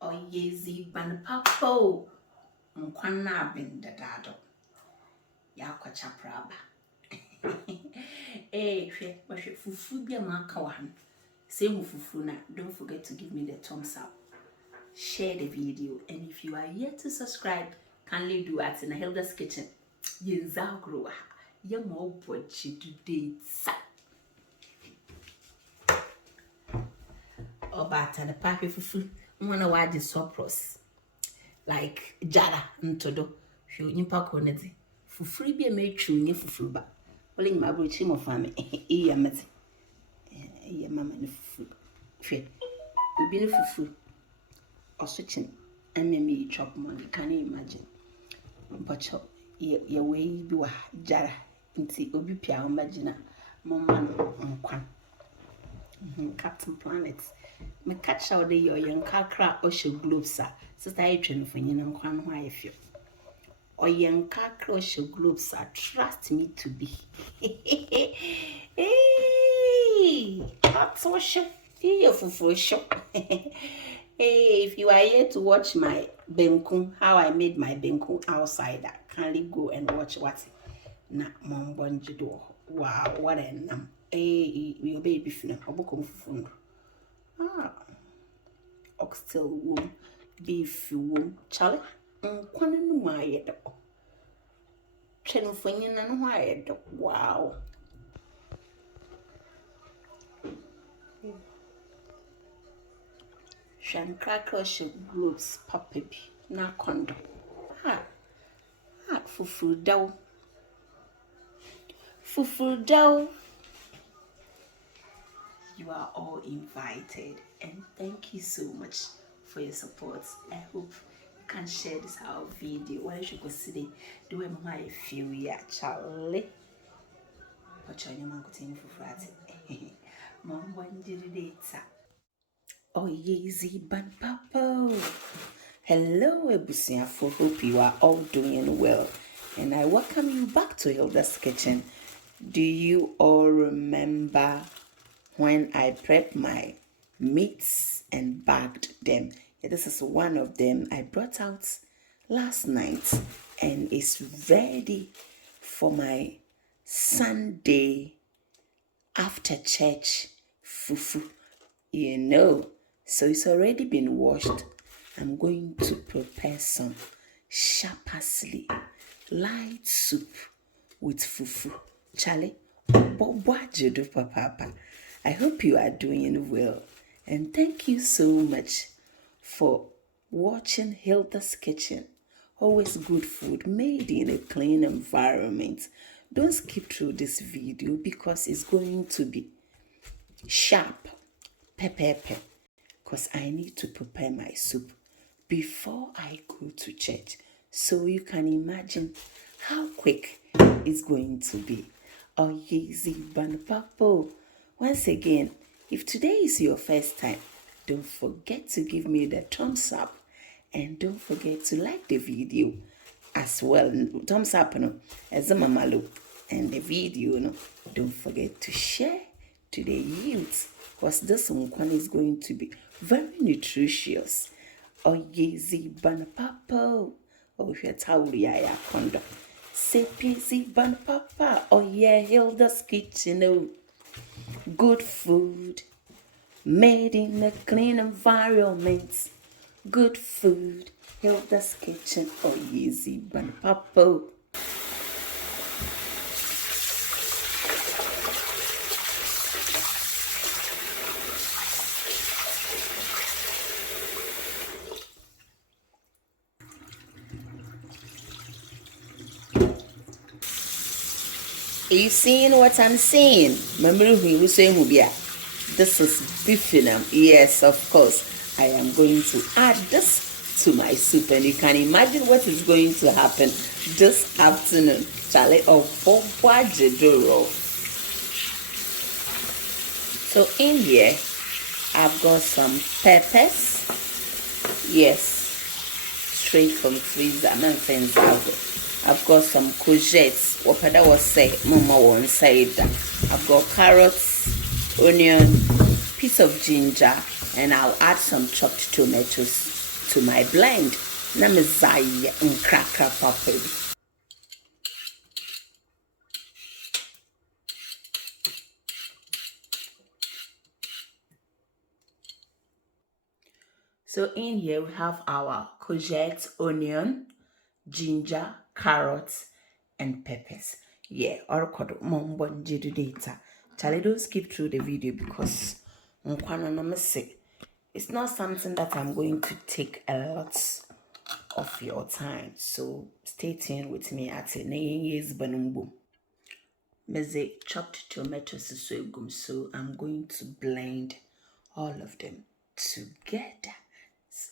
Oyezi ban papo nkwana ben dadado ya kwacha praba hwe fufu bi ma aka wa han same fufu na don't forget to give me the thumbs up, share the video, and if you are yet to subscribe, kindly do at in Hilda's Kitchen. Yenza grow ya mo bochi today sa obata the papi fufu mwana waji surplus like jara ntodo hwe nyimpa ko ne de fufuru bi ma atwu nye fufuru ba wole nyima abrochi mo fami iya mate iya mama ne fufuru hwe obi ne fufuru osochin me chop money, can you imagine? But ye way bi wa jara nti obi pia imagine mama no nkwan Captain Planet me catch out the your kakra o she globes a sister I train for yin nkwan ho ayefio o yen kakra o she globes a trust me to be hey that's so show here for show. Hey, if you are here to watch my benkun, how I made my benkun outside, kindly go and watch what na mombonjido. Wow, what a nam. Hey, your baby finna obokom fufu. Oxtail wom, beef wom, chale. Nkwana no ma yedo. Chenu fanyin na no yedo. Wow. Shankrakra globes papabi na kondo. Fufu daw. You are all invited, and thank you so much for your support. I hope you can share this our video. Why should go see the way my feel ya Charlie. But you man go tin fufu ati. Mom wanjiri data. Oyezi ban papo. Hello ebusiafo, hope you are all doing well, and I welcome you back to Hilda's Kitchen. Do you all remember when I prepped my meats and bagged them? This is one of them I brought out last night, and it's ready for my Sunday after church fufu. You know, so it's already been washed. I'm going to prepare some sharp parsley light soup with fufu. Charlie, papa. I hope you are doing well, and thank you so much for watching Hilda's Kitchen. Always good food made in a clean environment. Don't skip through this video because it's going to be sharp. Pepper, because I need to prepare my soup before I go to church, so you can imagine how quick it's going to be. Oyezi ban papo. Once again, if today is your first time, don't forget to give me the thumbs up, and don't forget to like the video as well. Thumbs up no as a mamalo, and the video no, don't forget to share to the youth, because this one is going to be very nutritious. Oyezi ban papo. Oh, here's how we are kondo. Sepisi ban papa. Oh yeah, Hilda's Kitchen. Oh, good food made in a clean environment. Good food, Hilda's Kitchen. Oyezi ban papo. Are you seeing what I'm saying? Remember who was saying this is beefinum. Yes, of course. I am going to add this to my soup, and you can imagine what is going to happen this afternoon. Charlie of Bobo. So in here, I've got some peppers. Yes, straight from freezer. I've got some courgettes. What Pada was say, Mama won't say that. I've got carrots, onion, piece of ginger, and I'll add some chopped tomatoes. to my blend. Na me zaya cracker papa. So in here we have our courgette, onion, ginger, carrots, and peppers. Yeah, or called mombonji data. Charlie, don't skip through the video because it's not something that I'm going to take a lot of your time. So stay tuned with me at Nayes Banumbu. Meze chopped tomatoes so I'm going to blend all of them together.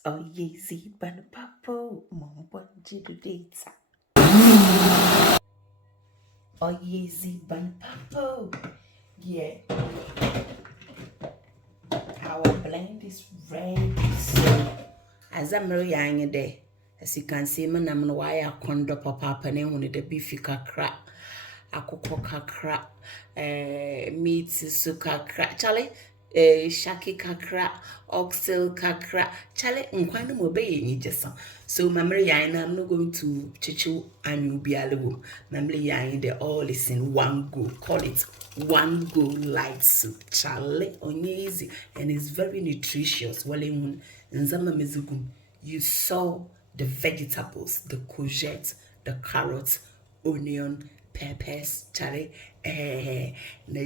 Oh, yeezy ban papo, mombonji data. Oh, yeezy ban papo. Yeah. Our blend is ready. So, as I'm very young there, as you can see, I'm no wire condo papa and then when the beefy kakra, akoko kakra, meat suka kakra, Charlie. Shaki kakra, oxtail kakra, Charlie, unquano mobile ni just so Mamma Yana, I'm not going to chichu and you be alone. Mamma Yana, they all is in one go. Call it one go light soup. Charlie, on easy and it's very nutritious. Well, in Zama Mezugum, you saw the vegetables, the courgette, the carrots, onion, peppers, Charlie, the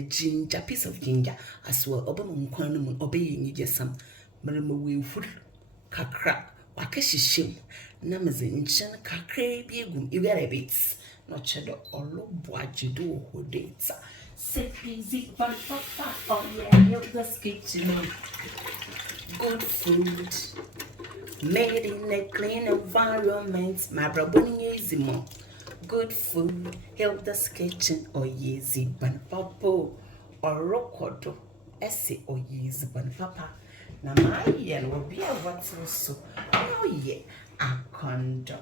ginger, piece of ginger as well. Obama mukwanum obeying you just some mama food kakra wakashishim namazinchan kakre biegum iwerabits no cheddar or low boajido who dates. Sit busy but oh yeah, Hilda's kitchen. Good food made in a clean environment. My brother easy more. Good food, Hilda's kitchen or yeezy ban papo or rokodo, essay or yeezy ban papa. Na my yen will be a what so. Oh yeah, a condo.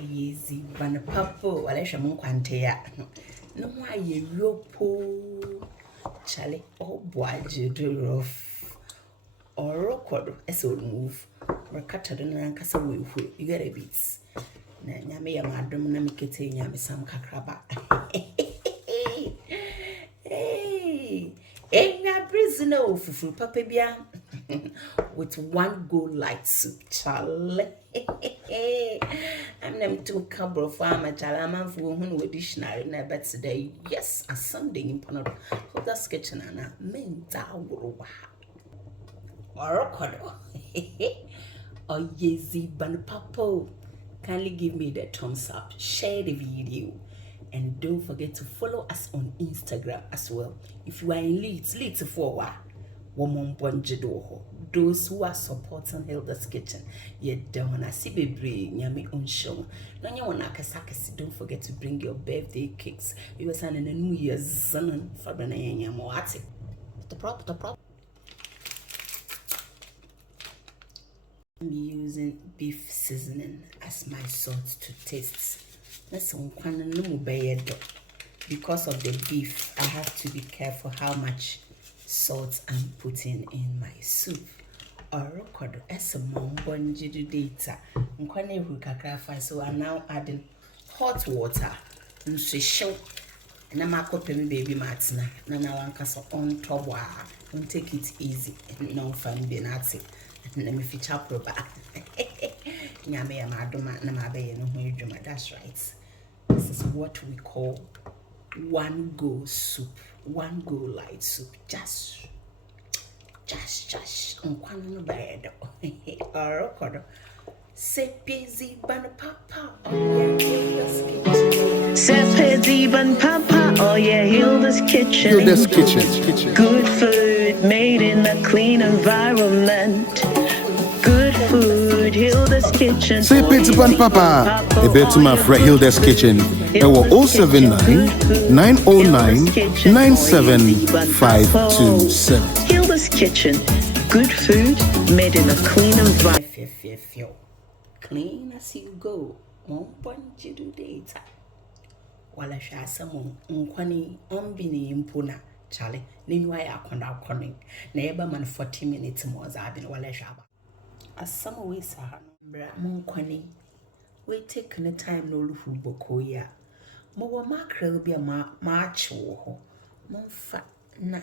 Yeezy ban papo, Alesha Munquantea. No, why ye yopo Charlie or boy, you do rough or rokodo, as old move. Recatted and rancasa will you get a beats. Na nyame ya madom na mekete nyame sam kakraba. Na prisoner fufu papa bia with one go light soup chale. I'm them to cabro farmer chalama for who no dictionary na bet today. Yes, a Sunday in Panado. Hope that's kitchen ana men da woro. Orokodo. Oh yezi ban papo. Kindly give me the thumbs up, share the video, and don't forget to follow us on Instagram as well. If you are in Leeds for those who are supporting Hilda's Kitchen, you don't wanna see baby nyame on show. No, you wanna kasakasi. Don't forget to bring your birthday cakes. You were signing a New Year's son for the problem. I'm using beef seasoning as my salt to taste. That's because of the beef, I have to be careful how much salt I'm putting in my soup. Orokodo as a mombonji data. So I'm now adding hot water. Show. And I'm a baby Martina. Nana Lancasa on top. Don't take it easy. No fun being at it. Let me feature proper. Nyame ya madoma na mabe no ho edwuma. That's right. This is what we call one go soup, one go light soup. Just unkwano no bed. Orokodo. Sepezi ban papa. Sepezi ban papa. Oh yeah, Hilda's kitchen. Hilda's kitchen. Good food made in a clean environment. Good food, Hilda's kitchen. Say pizza pan papa. A bit to my friend Hilda's kitchen. It was 079 909 97527. Hilda's kitchen. Good food made in a clean environment. Clean as you go. Won't you do data? Wala sha samu nkwani ombini impuna Charlie. Ninwa ya konda koning. Na eba man 40 minutes more zabin wala shaba. Asama we sa bra mon kwani we take no time no lufu boko ya mo wa mackerel bi ma ache wo ho mo fa na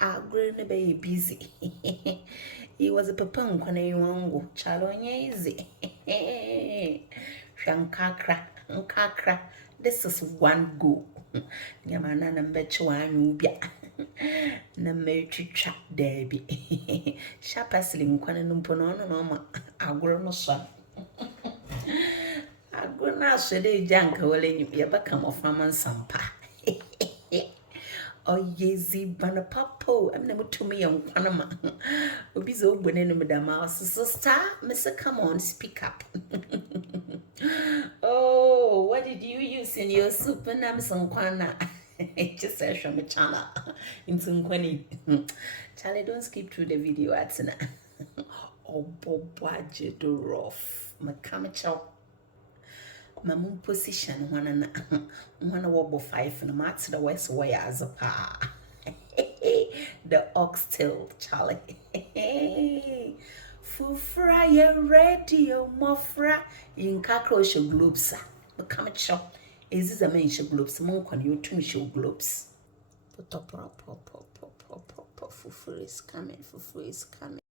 agro ne be busy. He was a papa nkwana yiwango chalo easy. Nkakra. This is one go. Nyamana na mbeche wanyu bia. Na metwitwa dabi. Sharply nkwana no mpo no ma agro no so. Agro na so de janka wala nyi ya baka mo fama nsampa. Oh yezi bana papo amna mutumi yankwana ma. Obi zo ogbone no medama sister, Mr. Come on, speak up. Oh, what did you use in your soup? And I'm some kwana. Just search from the channel. Into nkwani. Charlie, don't skip through the video at na. Oh, bobaje do rough. Makamacho. Mamun position one wobble 5 and match the west way as a pa. The oxtail, Charlie. Fufra, you ready, oh, mofra, in cockroach globes. But come at shop. Is this a mention globes? Monk on you to show globes. Fufu is coming, Fufu is coming.